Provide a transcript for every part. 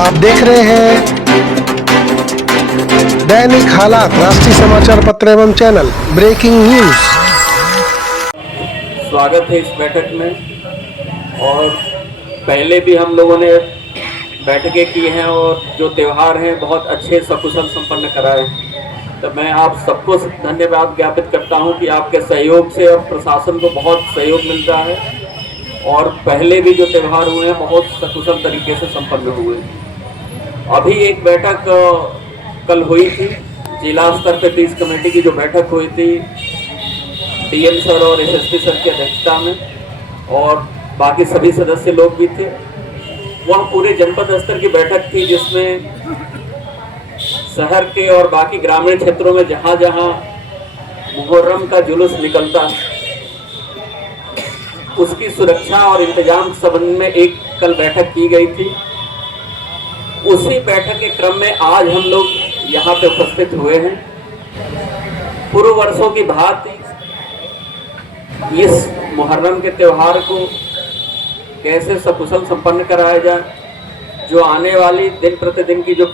आप देख रहे हैं दैनिक हालात राष्ट्रीय समाचार पत्र एवं चैनल ब्रेकिंग न्यूज। स्वागत है इस बैठक में। और पहले भी हम लोगों ने बैठकें की हैं और जो त्यौहार हैं बहुत अच्छे सकुशल संपन्न कराए हैं। तो मैं आप सबको धन्यवाद ज्ञापित करता हूं कि आपके सहयोग से और प्रशासन को बहुत सहयोग मिल रहा है और पहले भी जो त्यौहार हुए हैं बहुत सकुशल तरीके से संपन्न हुए। अभी एक बैठक कल हुई थी जिला स्तर पे पीस कमेटी की जो बैठक हुई थी डीएम सर और एसएसपी सर की अध्यक्षता में और बाकी सभी सदस्य लोग भी थे। वह पूरे जनपद स्तर की बैठक थी जिसमें शहर के और बाकी ग्रामीण क्षेत्रों में जहाँ जहाँ मुहर्रम का जुलूस निकलता उसकी सुरक्षा और इंतजाम संबंध में एक कल बैठक की गई थी। उसी बैठक के क्रम में आज हम लोग यहाँ पे उपस्थित हुए हैं। पूर्व वर्षों की भांति इस मुहर्रम के त्यौहार को कैसे सकुशल संपन्न कराया जाए, जो आने वाली दिन प्रतिदिन की जो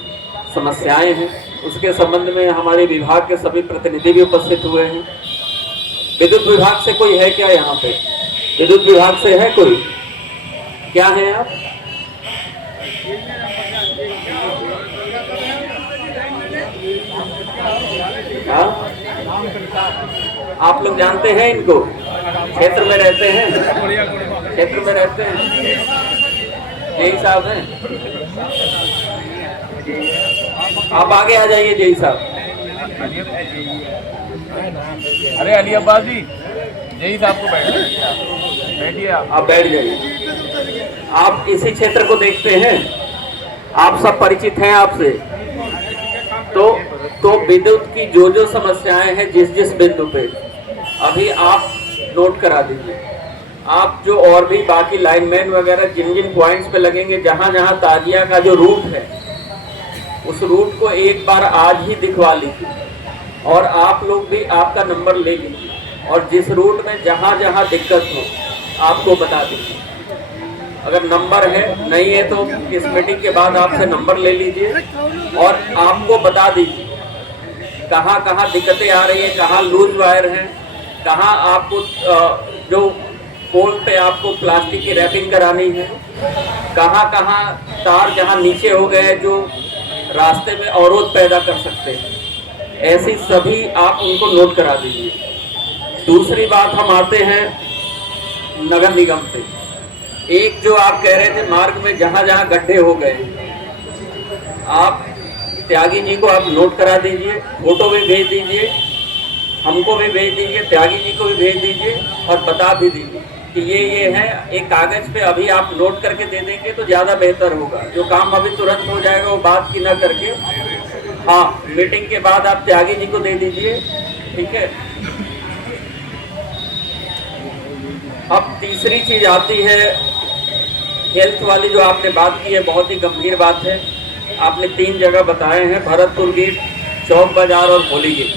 समस्याएं हैं उसके संबंध में हमारे विभाग के सभी प्रतिनिधि भी उपस्थित हुए हैं। विद्युत विभाग से कोई है क्या यहाँ पे? विद्युत विभाग से है कोई? क्या है आप? हाँ? आप लोग जानते हैं इनको? क्षेत्र में रहते हैं? क्षेत्र में रहते हैं? यही साहब हैं? आप आगे आ जाइए जय साहब। अरे अली अब्बास जी, जय साहब को बैठिए, आप बैठ जाइए। आप इसी क्षेत्र को देखते हैं, आप सब परिचित हैं आपसे। तो विद्युत की जो समस्याएं हैं जिस बिंदु पे अभी आप नोट करा दीजिए। आप जो और भी बाकी लाइनमैन वगैरह जिन पॉइंट्स पे लगेंगे, जहां जहां ताजिया का जो रूट है उस रूट को एक बार आज ही दिखवा लीजिए और आप लोग भी आपका नंबर ले लीजिए और जिस रूट में जहां जहां दिक्कत हो आपको बता दीजिए। अगर नंबर है, नहीं है तो इस मीटिंग के बाद आपसे नंबर ले लीजिए और आपको बता दीजिए कहाँ कहाँ दिक्कतें आ रही हैं, कहाँ लूज वायर हैं, कहाँ आपको जो पोल पे आपको प्लास्टिक की रैपिंग करानी है, कहाँ कहाँ तार जहाँ नीचे हो गए जो रास्ते में अवरोध पैदा कर सकते हैं, ऐसी सभी आप उनको नोट करा दीजिए। दूसरी बात, हम आते हैं नगर निगम पे। एक जो आप कह रहे थे मार्ग में जहाँ जहाँ गड्ढे हो गए, आप त्यागी जी को आप नोट करा दीजिए, फोटो भी भेज दीजिए, हमको भी भेज दीजिए, त्यागी जी को भी भेज दीजिए और बता भी दीजिए कि ये है। एक कागज पे अभी आप नोट करके दे देंगे तो ज़्यादा बेहतर होगा। जो काम अभी तुरंत हो जाएगा वो बात की ना करके, हाँ, मीटिंग के बाद आप त्यागी जी को दे दीजिए, ठीक है। अब तीसरी चीज आती है हेल्थ वाली, जो आपने बात की है बहुत ही गंभीर बात है। आपने 3 जगह बताए हैं, भरतपुर गेट, चौक बाजार और होली गेट।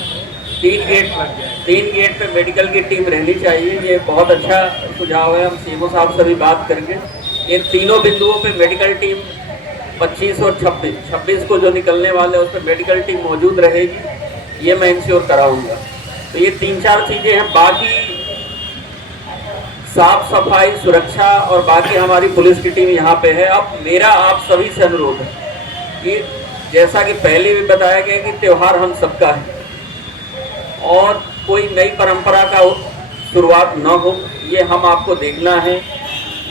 3 गेट पे मेडिकल की टीम रहनी चाहिए। ये बहुत अच्छा सुझाव है। हम सीएमओ साहब से भी बात करके इन तीनों बिंदुओं पे मेडिकल टीम 25 और 26 को जो निकलने वाले हैं उस पर मेडिकल टीम मौजूद रहेगी, ये मैं इंश्योर कराऊंगा। तो ये 3-4 चीज़ें हैं। बाकी साफ सफाई, सुरक्षा और बाकी हमारी पुलिस की टीम यहाँ पे है। अब मेरा आप सभी से अनुरोध है कि जैसा कि पहले भी बताया गया कि त्यौहार हम सबका है और कोई नई परंपरा का शुरुआत न हो, ये हम आपको देखना है।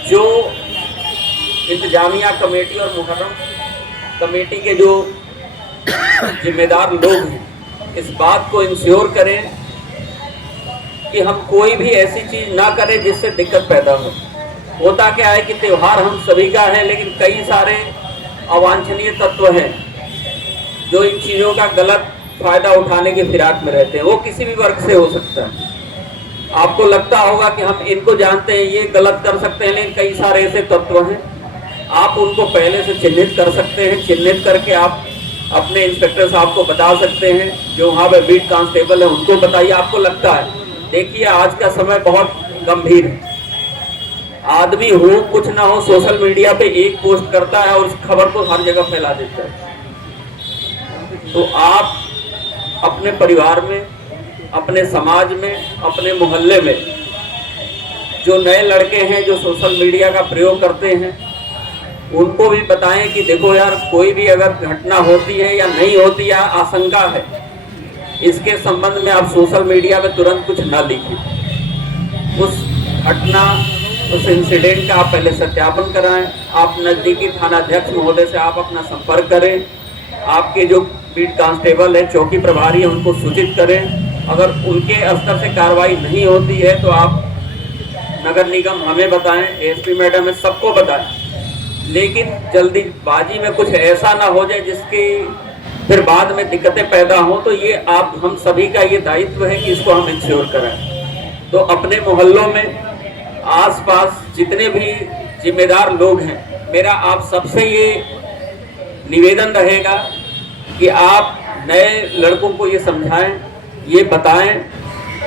जो इंतजामिया कमेटी और मुहर्रम कमेटी के जो जिम्मेदार लोग हैं इस बात को इंश्योर करें कि हम कोई भी ऐसी चीज ना करें जिससे दिक्कत पैदा हो। होता क्या है कि त्यौहार हम सभी का है, लेकिन कई सारे अवांछनीय तत्व हैं जो इन चीज़ों का गलत फायदा उठाने की फिराक में रहते हैं। वो किसी भी वर्ग से हो सकता है। आपको लगता होगा कि हम इनको जानते हैं, ये गलत कर सकते हैं, लेकिन कई सारे ऐसे तत्व हैं आप उनको पहले से चिन्हित कर सकते हैं। चिन्हित करके आप अपने इंस्पेक्टर साहब को बता सकते हैं, जो वहाँ पे बीट कांस्टेबल है उनको बताइए। आपको लगता है, देखिए आज का समय बहुत गंभीर है। आदमी हो कुछ ना हो, सोशल मीडिया पे एक पोस्ट करता है और उस खबर को हर जगह फैला देता है। तो आप अपने परिवार में, अपने समाज में, अपने मोहल्ले में जो नए लड़के हैं जो सोशल मीडिया का प्रयोग करते हैं, उनको भी बताएं कि देखो यार, कोई भी अगर घटना होती है या नहीं होती या आशंका है, इसके संबंध में आप सोशल मीडिया में तुरंत कुछ ना लिखिए। उस घटना, उस इंसिडेंट का आप पहले सत्यापन कराएं। आप नज़दीकी थानाध्यक्ष महोदय से आप अपना संपर्क करें। आपके जो बीट कांस्टेबल है, चौकी प्रभारी है, उनको सूचित करें। अगर उनके स्तर से कार्रवाई नहीं होती है तो आप नगर निगम हमें बताएं, एसपी मैडम है, सबको बताएं। लेकिन जल्दीबाजी में कुछ ऐसा ना हो जाए जिसकी फिर बाद में दिक्कतें पैदा हो। तो ये आप हम सभी का ये दायित्व है कि इसको हम इंश्योर कराएं। तो अपने मोहल्लों में आसपास जितने भी जिम्मेदार लोग हैं, मेरा आप सबसे ये निवेदन रहेगा कि आप नए लड़कों को ये समझाएं, ये बताएं।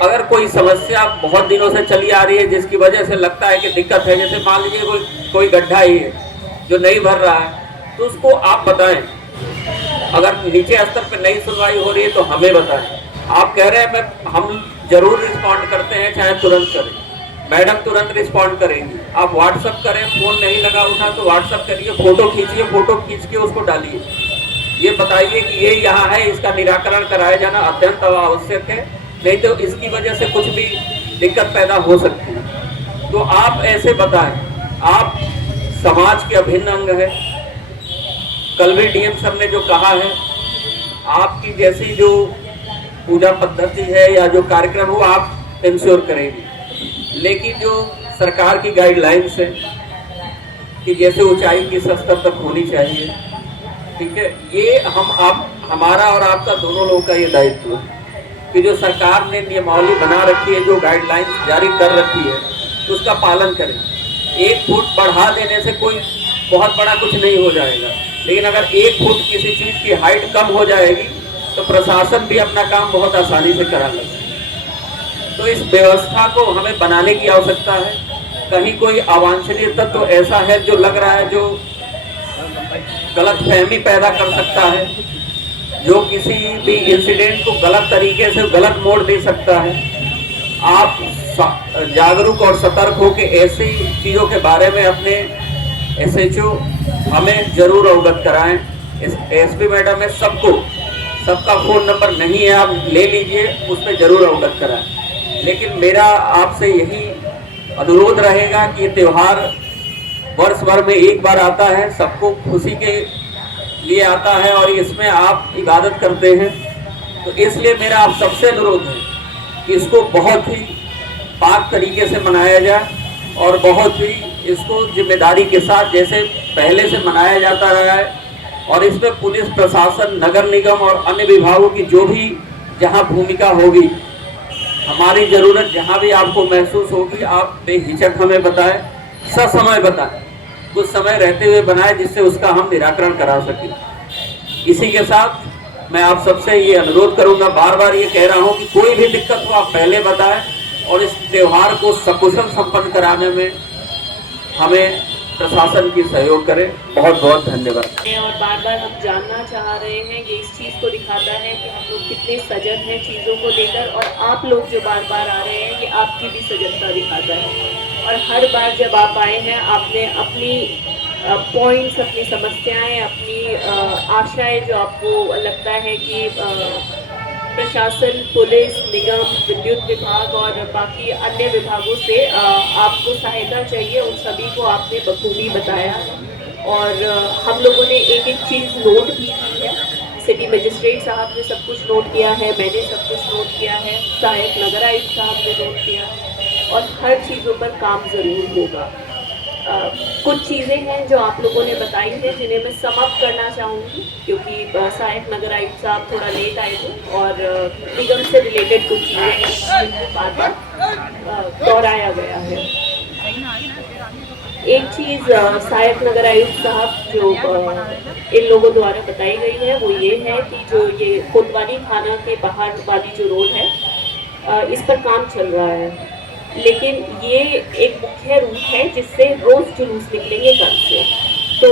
अगर कोई समस्या बहुत दिनों से चली आ रही है जिसकी वजह से लगता है कि दिक्कत है, जैसे मान लीजिए कोई गड्ढा ही है जो नहीं भर रहा है, तो उसको आप बताएं। अगर नीचे स्तर पर नहीं सुनवाई हो रही है तो हमें बताएं। आप कह रहे हैं हम जरूर रिस्पॉन्ड करते हैं, चाहे तुरंत करें, मैडम तुरंत रिस्पॉन्ड करेंगी। आप व्हाट्सअप करें, फोन नहीं लगा उठा तो व्हाट्सअप करिए, फोटो खींचिए, फोटो खींच के उसको डालिए। ये बताइए कि ये यहाँ है, इसका निराकरण कराया जाना अत्यंत आवश्यक है, नहीं तो इसकी वजह से कुछ भी दिक्कत पैदा हो सकती है। तो आप ऐसे बताएं। आप समाज के अभिन्न अंग है। कल भी डीएम सर ने जो कहा है, आपकी जैसी जो पूजा पद्धति है या जो कार्यक्रम हो आप इंश्योर करेंगे, लेकिन जो सरकार की गाइडलाइंस है कि जैसे ऊंचाई किस स्तर तक होनी चाहिए, ठीक है, ये हमारा और आपका दोनों लोगों का ये दायित्व है कि जो सरकार ने नियमावली बना रखी है, जो गाइडलाइंस जारी कर रखी है, उसका पालन करें। 1 फुट बढ़ा देने से कोई बहुत बड़ा कुछ नहीं हो जाएगा, लेकिन अगर 1 फुट किसी चीज़ की हाइट कम हो जाएगी तो प्रशासन भी अपना काम बहुत आसानी से करा लेगा। तो इस व्यवस्था को हमें बनाने की आवश्यकता है। कहीं कोई अवांछनीय तत्व तो ऐसा है जो लग रहा है, जो गलतफहमी पैदा कर सकता है, जो किसी भी इंसिडेंट को गलत तरीके से गलत मोड़ दे सकता है। आप जागरूक और सतर्क हो के ऐसी चीज़ों के बारे में अपने एसएचओ हमें जरूर अवगत कराएं। एसपी मैडम है, सबका फ़ोन नंबर नहीं है, आप ले लीजिए, उस पर जरूर अवगत कराएं। लेकिन मेरा आपसे यही अनुरोध रहेगा कि ये त्यौहार वर्ष भर में एक बार आता है, सबको खुशी के लिए आता है और इसमें आप इबादत करते हैं। तो इसलिए मेरा आप सबसे अनुरोध है कि इसको बहुत ही पाक तरीके से मनाया जाए और बहुत ही इसको जिम्मेदारी के साथ जैसे पहले से मनाया जाता रहा है। और इसमें पुलिस प्रशासन, नगर निगम और अन्य विभागों की जो भी जहां भूमिका होगी, हमारी ज़रूरत जहां भी आपको महसूस होगी, आप बेहिचक हमें बताएं, ससमय बताएं, कुछ समय रहते हुए बनाएं, जिससे उसका हम निराकरण करा सकें। इसी के साथ मैं आप सबसे ये अनुरोध करूंगा, बार बार ये कह रहा हूं कि कोई भी दिक्कत हो आप पहले बताएं और इस त्यौहार को सकुशल संपन्न कराने में हमें प्रशासन की सहयोग करें। बहुत बहुत धन्यवाद। और बार बार हम जानना चाह रहे हैं, ये इस चीज़ को दिखाता है कि हम लोग कितने सजग हैं चीज़ों को लेकर, और आप लोग जो बार बार आ रहे हैं ये आपकी भी सजगता दिखाता है। और हर बार जब आप आए हैं, आपने अपनी पॉइंट्स, अपनी समस्याएं, अपनी आशाएं जो आपको लगता है कि प्रशासन, पुलिस, निगम, विद्युत विभाग और बाकी अन्य विभागों से आपको सहायता चाहिए, उन सभी को आपने बखूबी बताया। और हम लोगों ने एक एक चीज़ नोट भी की है। सिटी मजिस्ट्रेट साहब ने सब कुछ नोट किया है, मैंने सब कुछ नोट किया है, सहायक नगर आयुक्त साहब ने नोट किया है, और हर चीज़ों पर काम ज़रूर होगा। कुछ चीज़ें हैं जो आप लोगों ने बताई हैं जिन्हें मैं सम अप करना चाहूँगी, क्योंकि सहायक नगर आयुक्त साहब थोड़ा लेट आए थे और निगम से रिलेटेड कुछ चीज़ें हैं जिनको बार बार दोहराया गया है। एक चीज़ सहायक नगर आयुक्त साहब जो इन लोगों द्वारा बताई गई है वो ये है कि जो ये कोतवाली थाना के बाहर वाली जो रोड है, इस पर काम चल रहा है। लेकिन ये एक मुख्य रूट है जिससे रोज़ जुलूस निकलेंगे कल से। तो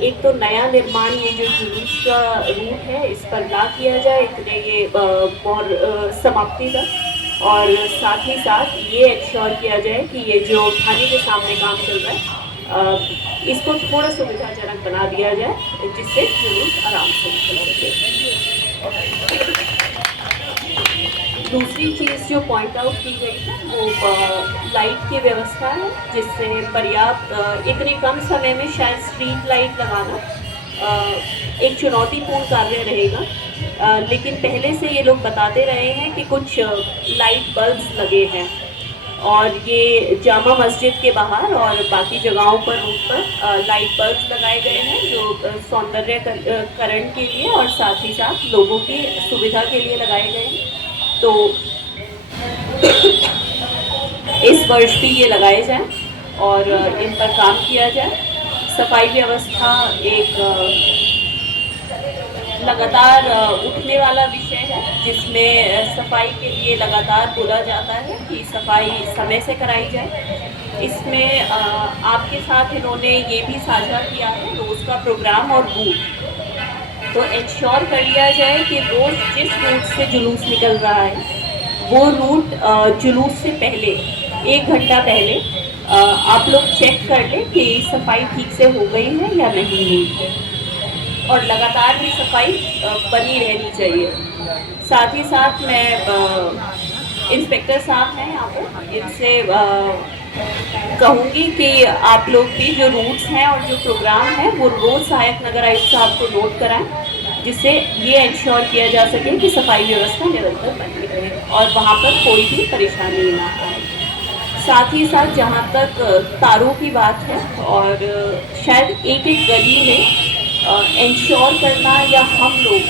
एक तो नया निर्माण ये जो जुलूस का रूट है इस पर ना किया जाए इतने ये समाप्ति तक, और साथ ही साथ ये इंश्योर किया जाए कि ये जो थाने के सामने काम चल रहा है इसको थोड़ा सुविधाजनक बना दिया जाए जिससे जुलूस आराम से निकल सके। दूसरी चीज़ जो पॉइंट आउट की गई है वो लाइट की व्यवस्था है, जिससे पर्याप्त इतने कम समय में शायद स्ट्रीट लाइट लगाना एक चुनौतीपूर्ण कार्य रहेगा, लेकिन पहले से ये लोग बताते रहे हैं कि कुछ लाइट बल्ब्स लगे हैं और ये जामा मस्जिद के बाहर और बाकी जगहों पर रूट पर लाइट बल्ब्स लगाए गए हैं जो सौंदर्यकरण के लिए और साथ ही साथ लोगों की सुविधा के लिए लगाए गए हैं। तो इस वर्ष भी ये लगाए जाएं और इन पर काम किया जाए। सफाई व्यवस्था एक लगातार उठने वाला विषय है जिसमें सफाई के लिए लगातार बोला जाता है कि सफाई समय से कराई जाए। इसमें आपके साथ इन्होंने ये भी साझा किया है रोज़ का प्रोग्राम और रूट, तो इंश्योर कर लिया जाए कि रोज़ जिस रूट से जुलूस निकल रहा है वो रूट जुलूस से पहले 1 घंटा पहले आप लोग चेक कर लें कि सफाई ठीक से हो गई है या नहीं हुई, और लगातार भी सफाई बनी रहनी चाहिए। साथ ही साथ मैं इंस्पेक्टर साहब हैं यहाँ पर, इनसे कहूँगी कि आप लोग भी जो रूट्स हैं और जो प्रोग्राम है वो रोज़ सहायक नगर आयुक्त साहब को नोट कराएं, जिससे ये इंश्योर किया जा सके कि सफाई व्यवस्था निरंतर बनी रहे और वहाँ पर कोई भी परेशानी ना आए। साथ ही साथ जहाँ तक तारों की बात है, और शायद एक एक गली में इंश्योर करना या हम लोग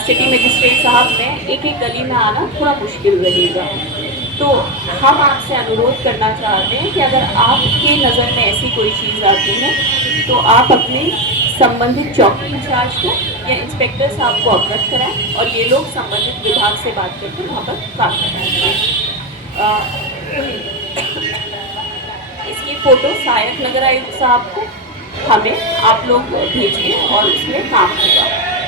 सिटी मजिस्ट्रेट साहब में एक एक गली में आना थोड़ा मुश्किल रहेगा, तो हम आपसे अनुरोध करना चाहते हैं कि अगर आपके नज़र में ऐसी कोई चीज़ आती है तो आप अपने संबंधित चौकी इंचार्ज को या इंस्पेक्टर साहब को अवगत कराएं और ये लोग संबंधित विभाग से बात करके वहाँ पर काम कराएंगे। इसकी फ़ोटो सहायक नगर आयुक्त साहब को हमें आप लोग भेजिए और उसमें काम होगा।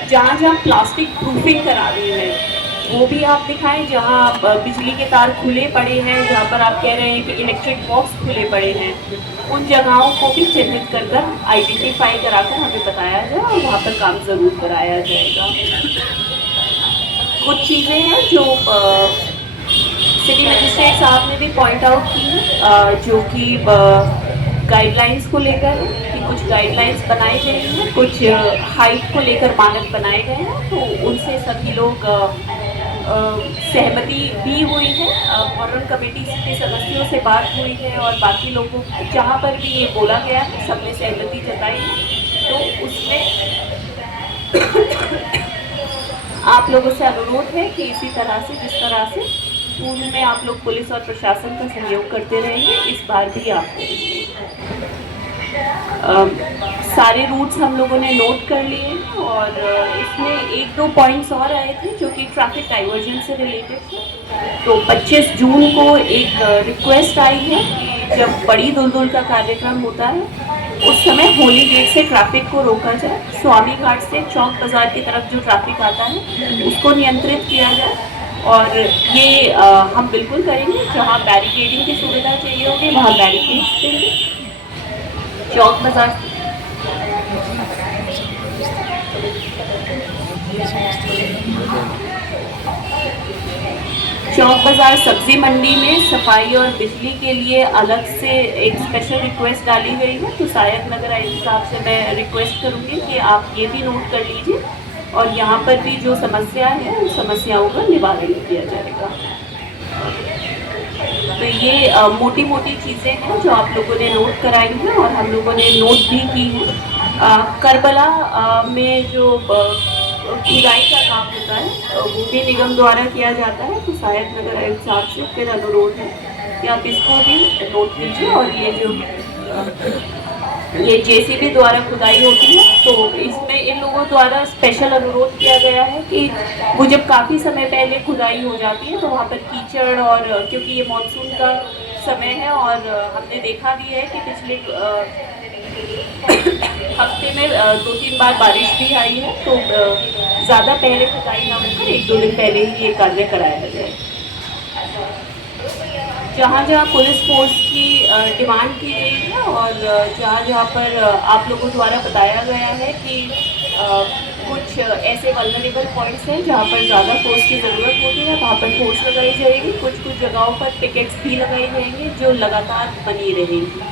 जहाँ जहाँ प्लास्टिक प्रूफिंग करा रही है वो भी आप दिखाएं, जहाँ बिजली के तार खुले पड़े हैं, जहाँ पर आप कह रहे हैं कि इलेक्ट्रिक बॉक्स खुले पड़े हैं, उन जगहों को भी चिन्हित कर आइडेंटिफाई कराकर हमें बताया जाए और वहाँ पर काम ज़रूर कराया जाएगा। कुछ चीज़ें हैं जो सिटी मजिस्ट्रेट साहब ने भी पॉइंट आउट की जो कि गाइडलाइंस को लेकर कि कुछ गाइडलाइंस बनाई गई हैं, कुछ हाइट को लेकर मानक बनाए गए हैं, तो उनसे सभी लोग सहमति भी हुई है। मॉडर्न कमेटी के सदस्यों से बात हुई है और बाकी लोगों जहाँ पर भी ये बोला गया है सबने सहमति जताई है, तो उसमें आप लोगों से अनुरोध है कि इसी तरह से जिस तरह से पूर्व में आप लोग पुलिस और प्रशासन का सहयोग करते रहेंगे इस बार भी आप सारे रूट्स हम लोगों ने नोट कर लिए हैं और इसमें 1-2 पॉइंट्स और आए थे जो कि ट्रैफिक डाइवर्जन से रिलेटेड थे। तो 25 जून को एक रिक्वेस्ट आई है कि जब बड़ी दुलदुल का कार्यक्रम होता है उस समय होली गेट से ट्रैफिक को रोका जाए, स्वामी घाट से चौक बाज़ार की तरफ जो ट्रैफिक आता है उसको नियंत्रित किया जाए, और ये हम बिल्कुल करेंगे। जहाँ बैरिकेडिंग की सुविधा चाहिए होगी वहाँ बैरिकेड्स देंगे। चौक बाज़ार सब्जी मंडी में सफाई और बिजली के लिए अलग से एक स्पेशल रिक्वेस्ट डाली गई है, तो सहायक नगर आयुक्त साहब से मैं रिक्वेस्ट करूँगी कि आप ये भी नोट कर लीजिए और यहाँ पर भी जो समस्या है उन समस्याओं का निवारण किया जाएगा। तो ये मोटी मोटी चीज़ें हैं जो आप लोगों ने नोट कराई हैं और हम लोगों ने नोट भी की है। करबला में जो खुदाई का काम होता है वो भी निगम द्वारा किया जाता है, तो सहायक नगर आयुक्त साहब से फिर अनुरोध है कि आप इसको भी नोट कीजिए। और ये जो जेसीबी द्वारा खुदाई होती है तो इसमें इन लोगों द्वारा स्पेशल अनुरोध किया गया है कि वो जब काफ़ी समय पहले खुदाई हो जाती है तो वहाँ पर कीचड़, और क्योंकि ये मानसून का समय है और हमने देखा भी है कि पिछले हफ्ते में 2-3 बार बारिश भी आई है, तो ज़्यादा पहले खुदाई ना होकर 1-2 दिन पहले ही ये कार्य कराया जाए। जहाँ जहाँ पुलिस फोर्स की डिमांड की गई है और जहाँ जहाँ पर आप लोगों द्वारा बताया गया है कि कुछ ऐसे वल्नरेबल पॉइंट्स हैं जहाँ पर ज़्यादा फोर्स की ज़रूरत होती है, वहाँ पर फोर्स लगाई जाएगी। कुछ कुछ जगहों पर पिकेट्स भी लगाई जाएंगी जो लगातार बनी रहेंगी।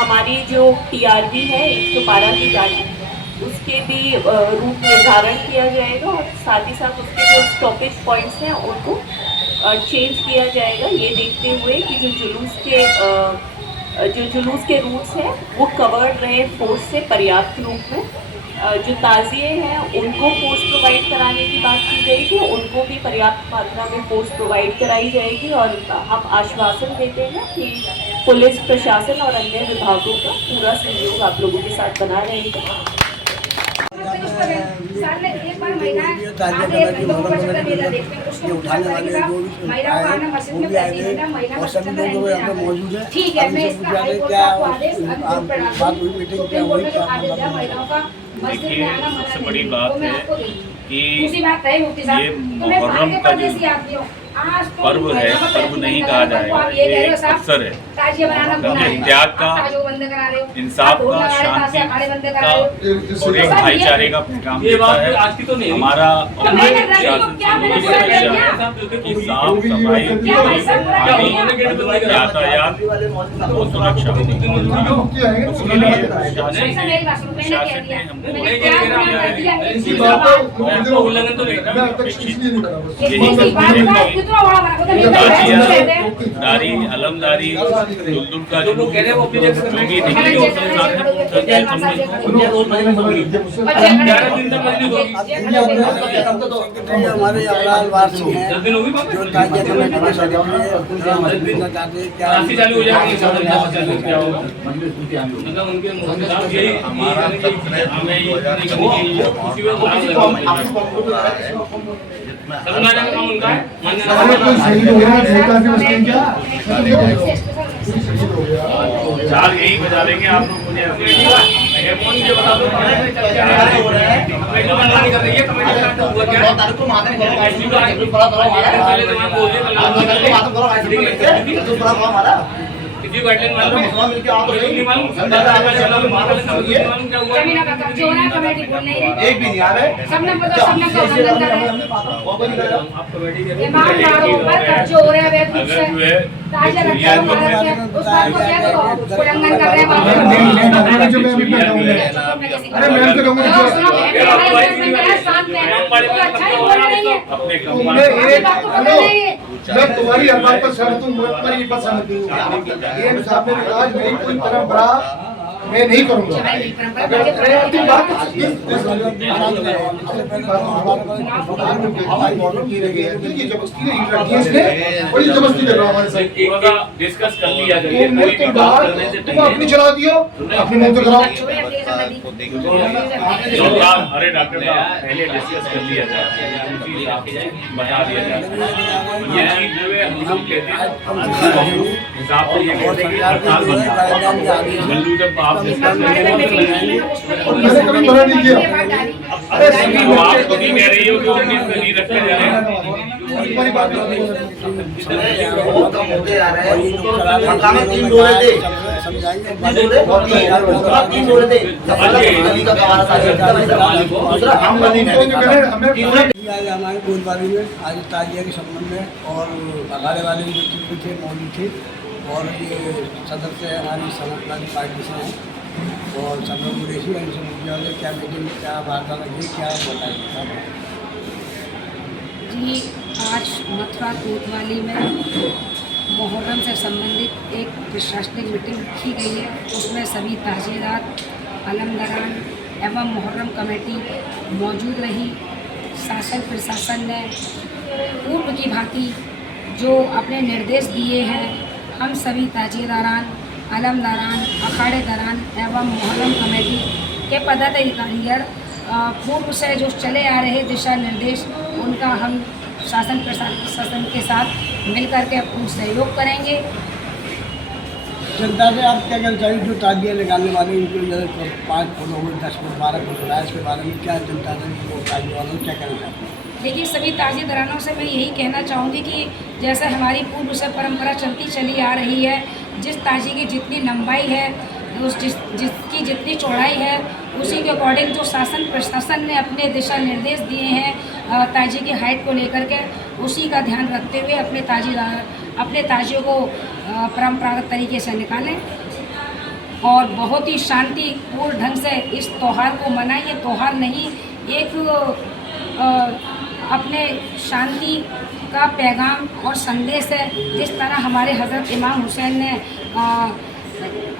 हमारी जो TRV है 112 की गाड़ी, उसके भी रूट निर्धारण किया जाएगा और साथ ही साथ उसके जो स्टॉपेज पॉइंट्स हैं उनको चेंज किया जाएगा, ये देखते हुए कि जो जुलूस के रूट्स हैं वो कवर्ड रहे फोर्स से पर्याप्त रूप में। जो ताज़िए हैं उनको फोर्स प्रोवाइड कराने की बात की गई थी, उनको भी पर्याप्त मात्रा में फोर्स प्रोवाइड कराई जाएगी। और हम आश्वासन देते हैं कि पुलिस प्रशासन और अन्य विभागों का पूरा सहयोग आप लोगों के साथ बना रहेगा। साल में एक बार महिला आगे मेला देखते हैं, उसको उठाने वाले महिलाओं को आना मस्जिद में प्रतिदिन महिला मौजूद है। ठीक है, मैं इसका हाईकोर्ट का आदेश बात हुई मीटिंग क्या हुई, महिलाओं का मस्जिद में आना मना सबसे बड़ी बात है कि दूसरी बात है मुफ्ती साहब, ये मुहर्रम का जो पर्व है, पर्व नहीं कहा जाएगा, ये अवसर है। एहतियात का, इंसाफ का, शांति का और एक भाईचारे का पैगाम देता है। हमारा साफ सफाई, यातायात और सुरक्षा, उसके लिए प्रशासन ने हमको दारी, अलमदारी, दुलदुल का जो भी हमारे अबरार वासी हैं जो ताजिया कमेटी के सदस्य चार यही बजा देंगे आप लोग। मुझे बता दो किसी गाइडलाइन एक भी नहीं आ रहे, सबने मैं तुम्हारी हर बात पर सहमत हूँ, मैं तुम्हारी बात सहमत नहीं हूँ। साहब ने आज मेरी कोई परंपरा मैं नहीं करूँगा। डिस्कस कर लिया तुम अपनी चला दियो, अपनी मुंह तो कराओ। अरे डॉक्टर साहब पहले डिस्कस कर लिया जाए, बता दिया जाए। ये चीज जो है हम लोग कहते हैं हिसाब से ये कहते हैं कि हड़ताल बंद जब आप आप तो नहीं कह रही हो कि नहीं रखा जा रहा है। हमारी गोलबारी में आज ताजिया के संबंध में और अखाड़े वाले जो चीज़ थे मौजूद थे और ये सदस्य हमारी समाजवादी पार्टी से हैं और सदर कुरैशी इनसे मुझे वाले क्या मीटिंग में क्या बात लगी, क्या बताइए जी। आज मथुरा कोतवाली में मुहर्रम से संबंधित एक प्रशासनिक मीटिंग की गई है। उसमें सभी तहसीलदार, अलमदारान एवं मुहर्रम कमेटी मौजूद रही। शासन प्रशासन ने पूर्व की भांति जो अपने निर्देश दिए हैं, हम सभी ताजिएदारान, अलमदारान, अखाड़ेदारान एवं मुहर्रम कमेटी के पदाधिकारीगण पूर्व से जो चले आ रहे दिशा निर्देश उनका हम शासन प्रशासन के साथ मिल करके पूर्ण सहयोग करेंगे। जनता से आप क्या कहना चाहिए जो ताजिया निकालने वाले उनको 5 फुट हो 10 फुट 12 फुट हो रहा है, इसके बारे में क्या जनता से वो ताजिए वालों को क्या कहना चाहते हैं? देखिए, सभी ताजिएदारानों से मैं यही कहना चाहूँगी कि जैसे हमारी पूर्व से परंपरा चलती चली आ रही है, जिस ताजी की जितनी लंबाई है जिसकी जितनी चौड़ाई है उसी के अकॉर्डिंग जो शासन प्रशासन ने अपने दिशा निर्देश दिए हैं ताजी की हाइट को लेकर के, उसी का ध्यान रखते हुए अपने ताजियों को परंपरागत तरीके से निकालें और बहुत ही शांतिपूर्ण ढंग से इस त्यौहार को मनाएं। ये त्यौहार नहीं, एक अपने शांति का पैगाम और संदेश है। जिस तरह हमारे हज़रत इमाम हुसैन ने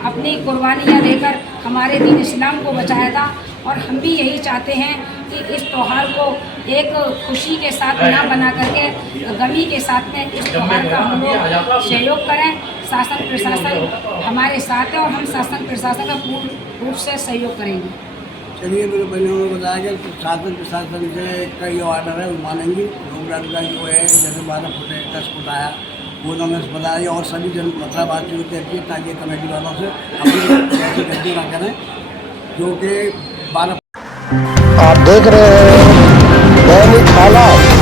अपनी कुर्बानियाँ देकर हमारे दीन इस्लाम को बचाया था, और हम भी यही चाहते हैं कि इस त्यौहार को एक खुशी के साथ ना बना करके गमी के साथ में इस त्यौहार का हम लोग सहयोग करें। शासन प्रशासन हमारे साथ है और हम शासन प्रशासन का पूर्ण रूप से सहयोग करेंगे। चलिए, मेरे बहनों ने बताया कि शासन प्रशासन से कई ऑर्डर है वो मानेंगे। लोग का जो है जैसे 12 फुट है 10 फुट आया वो उन्होंने बताया, और सभी जन मतलब बातचीत करती है ताकि कमेटी वालों से अपनी ऐसी गलती ना करें जो कि 12। आप देख रहे हैं दैनिक हालात।